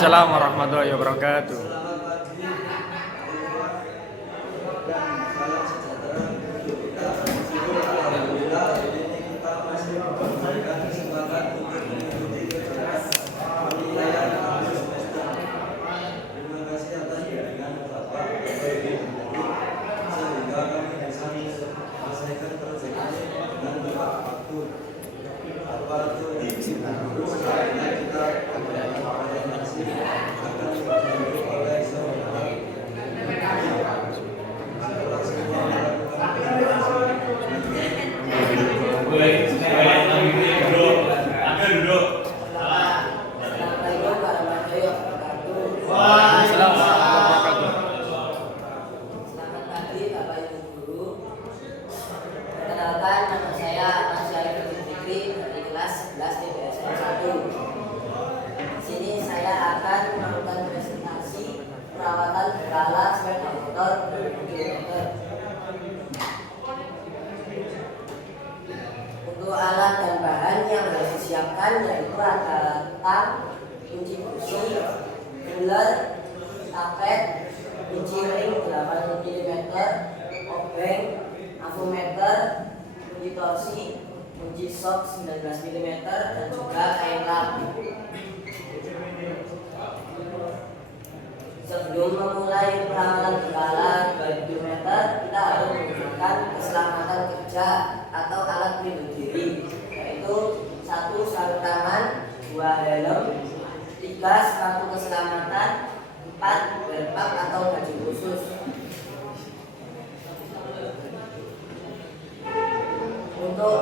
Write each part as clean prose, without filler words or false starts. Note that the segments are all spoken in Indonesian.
Waalaikumsalam warahmatullahi wabarakatuh. Untuk alat dan bahan yang harus disiapkan yaitu ada tang, kunci busi, ruler, tapet, kunci ring 8 mm, obeng, avometer, kunci torsi, kunci sok 19 mm, dan juga kain lap. Sebelum memulai perawatan berkala 2 km, kita harus menggunakan keselamatan kerja atau alat pelindung diri, yaitu 1 sarung tangan, 2 helm, 3 sepatu keselamatan, 4 berpak atau baju khusus. Untuk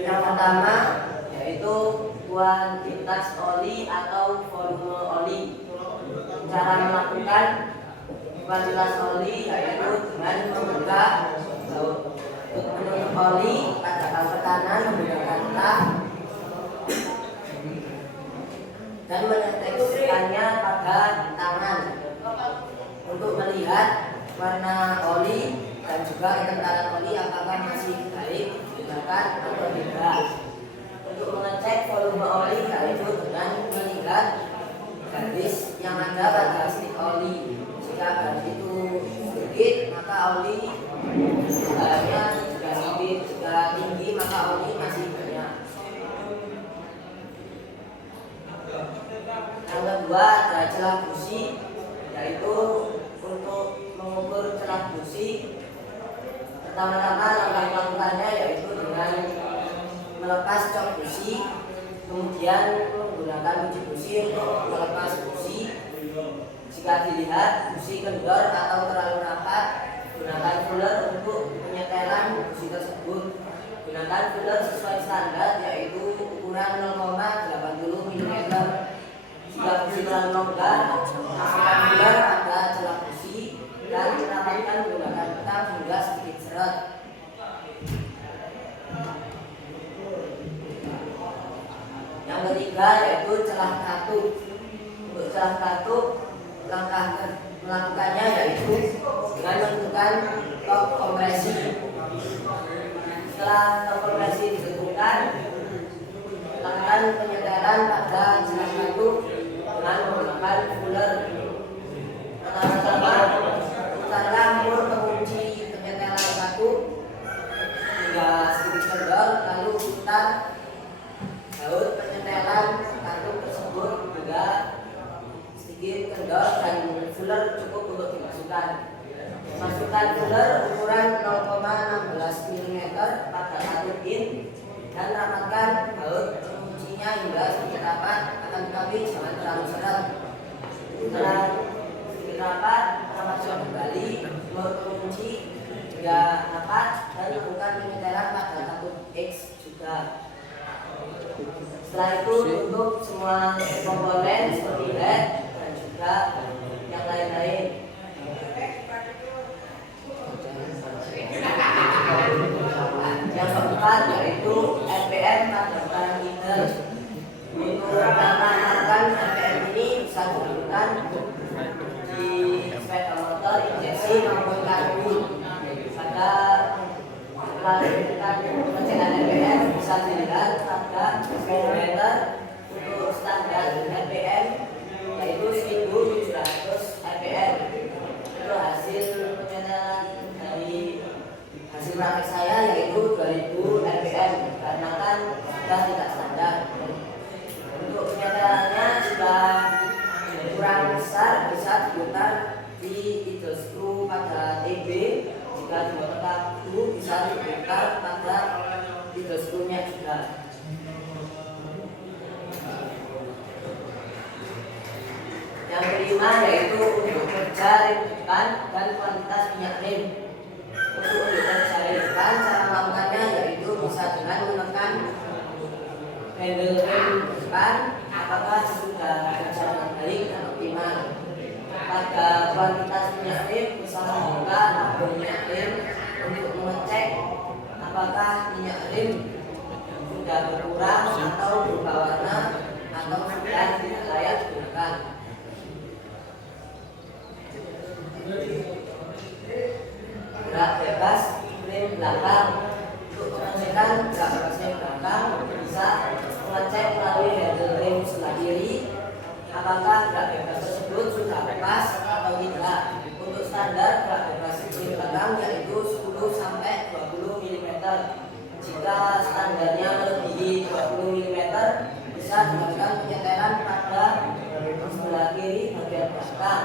yang pertama yaitu kuantitas oli atau volume oli. Cara melakukan kuantitas oli yaitu dengan membuka menutup oli pada kaleng kanan menggunakan tang dan mendeteksikannya pada tangan untuk melihat warna oli dan juga kekentalan oli apakah masih baik digunakan atau tidak. Untuk mengecek volume oli yaitu dengan melihat garis yang ada pada stick oli. Jika garis itu sedikit maka oli jumlahnya juga sedikit, jika tinggi maka oli masih banyak. Yang kedua ada celah busi, yaitu untuk mengukur celah busi. Pertama-tama langkah melakukannya yaitu dengan melepas cok busi, kemudian menggunakan kunci busi untuk melepas busi. Jika dilihat busi kendor atau terlalu rapat, gunakan fuller untuk penyetelan busi tersebut. Gunakan fuller sesuai standar yaitu ukuran 0,80 mm. Jika busi terlalu longgar, masukkan fuller pada celah busi dan rapatkan menggunakan tang hingga sedikit seret. Yang ketiga yaitu celah katup. Untuk celah katup, langkah melakukannya yaitu dengan menentukan top kompresi. Setelah top kompresi ditentukan, lakukan penyetelan pada celah katup dengan menggunakan fuller. Pertama-tama putarlah mur pengunci penyetelan katup hingga sedikit kendor, lalu putar baut penyetelan katup tersebut hingga sedikit kendor dan fuller cukup untuk dimasukkan. Masukkan fuller ukuran 0,16 mm pada katup in dan rapatkan baut penguncinya hingga sedikit rapat, akan tetapi jangan terlalu seret. Setelah sedikit rapat, rapatkan kembali baut pengunci hingga rapat dan lakukan penyetelan pada katup X juga. Setelah itu tutup semua komponen seperti LED dan juga yang lain-lain. Yang keempat yaitu RPM pada barang heater. Untuk mengamankan RPM ini bisa digunakan di sepeda motor, injeksi maupun karbu. Pada pengecekan RPM bisa dilihat pada speedometer. Untuk standar RPM yaitu 300 ppm. Itu hasil penyetelan dari hasil praktek saya yaitu 2000 ppm karena kan sudah tidak standar. Untuk penyetelannya sudah kurang besar bisa diputar di idle screw pada TB. Jika di motor bisa diputar pada idle screw-nya juga. Yang kelima yaitu untuk kerja rem depan dan kuantitas minyak rem. Untuk kerja rem depan, cara melakukannya yaitu bisa dengan menekan handle rem depan apakah sudah bekerja dengan baik dan optimal. Pada kuantitas minyak rem bisa membuka tabung minyak rem untuk mengecek apakah minyak rem sudah berkurang atau berubah warna atau sudah tidak layak digunakan. Gerak bebas rem belakang. Untuk pengecekan gerak bebas rem belakang bisa mengecek melalui handle rem sebelah kiri apakah gerak bebas tersebut sudah lepas atau tidak. Untuk standar gerak bebas rem belakang yaitu 10 sampai 20 mm. Jika standarnya melebihi 20 mm bisa dilakukan penyetelan pada sebelah kiri bagian belakang,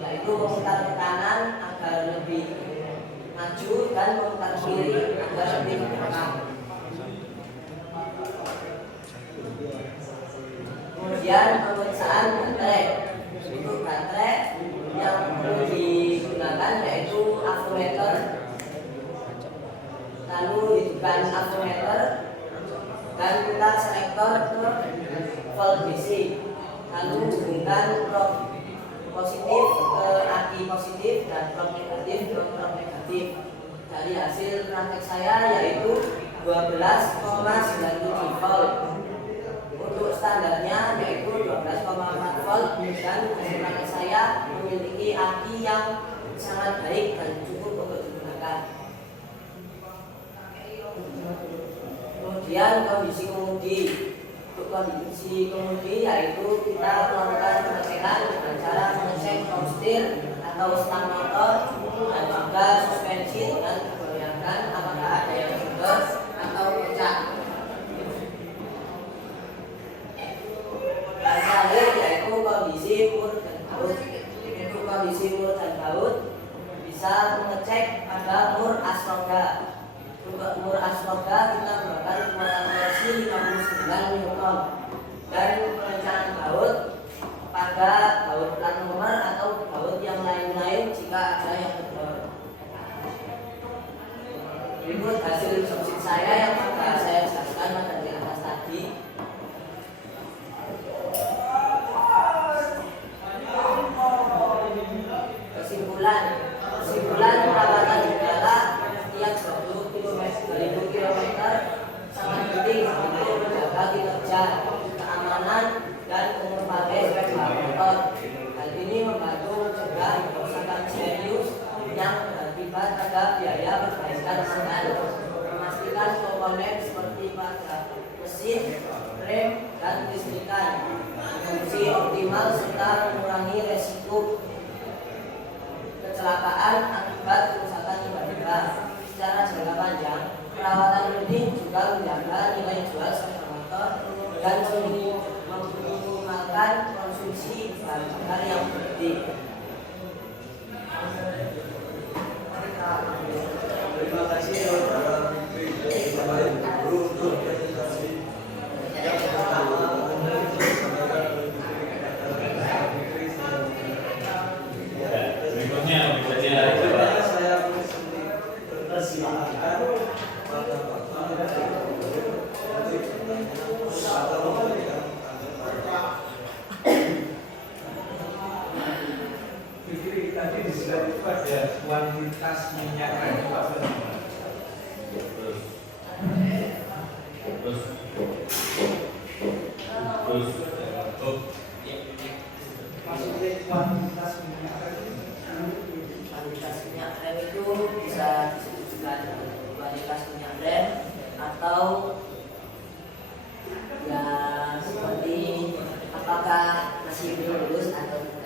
yaitu memutar ke kanan agar lebih maju dan memutar kiri agar lebih ke belakang. Kemudian pemeriksaan baterai. Untuk baterai yang perlu digunakan yaitu avometer. Lalu hidupkan avometer dan putar selektor ke volt DC. Lalu hubungkan prob positif ke aki positif dan prob negatif ke prob negatif. Dari hasil praktek saya yaitu 12,97 volt. Untuk standarnya yaitu 12,4 volt dan hasil praktek saya memiliki aki yang sangat baik dan cukup untuk digunakan. Kemudian kondisi kemudi. Untuk kondisi kemudi yaitu kita melakukan pengecekan dengan cara mengecek setir atau stang motor dan juga suspensi dengan digoyangkan apakah ada yang boros atau pecah. Dan terakhir yaitu kondisi mur dan baut. Untuk kondisi mur dan baut bisa mengecek pada mur as roda. Untuk mur as roda kita menggunakan kekuatan torsi 59 Newton dan pengencangan baut pada baut plat nomor atau baut yang lain-lain jika ada yang bocor. Berikut hasil subsidi saya yang telah saya jelaskan pada di atas tadi. Kesimpulan perawatan jendela setiap 20 km sangat penting untuk menjaga kinerja, keamanan, dan umur pakai sepeda motor. Hal ini membantu mencegah kerusakan serius yang berakibat pada biaya perbaikan mesin, memastikan komponen seperti pada mesin, rem, dan listrikan fungsi optimal serta mengurangi resiko kecelakaan akibat kerusakan tiba-tiba. Secara jangka panjang, perawatan rutin juga menjaga nilai jual sepeda motor dan meminimalkan konsumsi bahan bakar yang berlebih. Terima kasih untuk presentasi yang pertama. Saya persilakan tadi di slide itu ada kuantitas minyak kayu Pak. Maksudnya kuantitas minyak kayu. Kuantitas minyak rem itu bisa disebutkan kuantitas minyak rem atau ya seperti apakah masih belum lulus atau